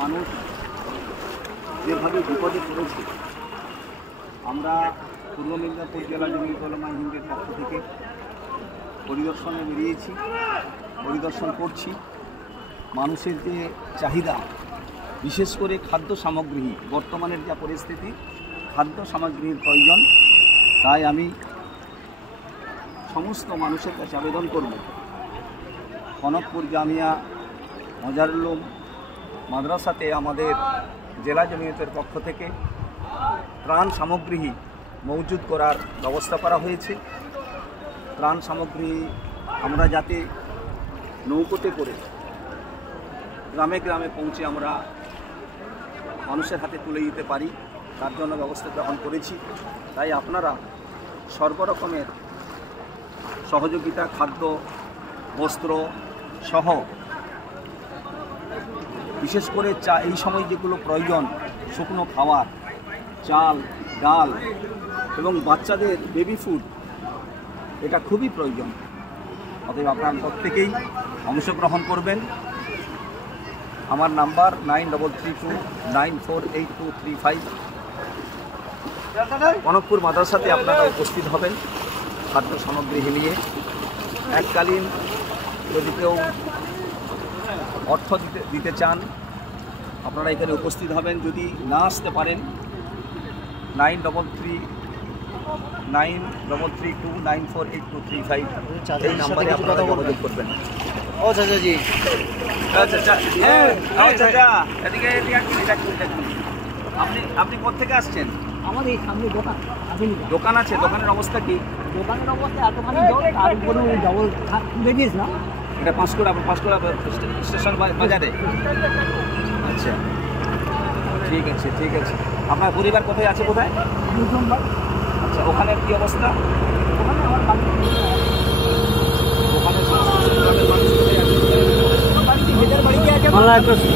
মানুষ যেভাবে বিপদে পড়েছে, আমরা পূর্ব মেদিনীপুর জেলা জমিয়তুল উলামা হিন্দের পক্ষ থেকে পরিদর্শনে বেরিয়েছি, পরিদর্শন করছি। মানুষের যে চাহিদা, বিশেষ করে খাদ্য সামগ্রী, বর্তমানের যা পরিস্থিতি, খাদ্য সামগ্রীর প্রয়োজন। তাই আমি সমস্ত মানুষের কাছে আবেদন করব, কনকপুর জামিয়া মজারুল উলুম মাদ্রাসাতে আমাদের জেলা জমিয়তের পক্ষ থেকে ত্রাণ সামগ্রী মজুদ করার ব্যবস্থা করা হয়েছে। ত্রাণ সামগ্রী আমরা যাতে নৌকোতে করে গ্রামে গ্রামে পৌঁছে আমরা মানুষের হাতে তুলে দিতে পারি, তার জন্য ব্যবস্থা গ্রহণ করেছি। তাই আপনারা সর্বরকমের সহযোগিতা, খাদ্য, বস্ত্র সহ বিশেষ করে এই সময় যেগুলো প্রয়োজন, শুকনো খাবার, চাল, ডাল এবং বাচ্চাদের বেবি ফুড, এটা খুবই প্রয়োজন। অতএব আপনারা প্রত্যেকেই অংশগ্রহণ করবেন। আমার নাম্বার 9332948235। কনকপুর মাদ্রাসাতে আপনারা উপস্থিত হবেন খাদ্য সামগ্রী নিয়ে। এককালীন যদি কেউ অর্থ দিতে চান, আপনারা এখানে উপস্থিত হবেন। যদি না আসতে পারেন, 9332948235 এই নাম্বারে আপনারা যোগাযোগ করবেন। ও চাচাজি, আপনি কোথেকে আসছেন? আমাদের এই সামনে দোকান আছে, দোকানের অবস্থা কি? দোকানের অবস্থা এতখানি তার উপরে ডবল বেরিয়েছিলাম। এটা পাঁশকুড়া স্টেশন বাজারে। আচ্ছা, ঠিক আছে, ঠিক আছে। আপনার পরিবার কোথায় আছে? কোথায়? আচ্ছা, ওখানে কি অবস্থা? ওখানে আমার ওখানে বাড়িতে আছে? বাড়িতে আছে।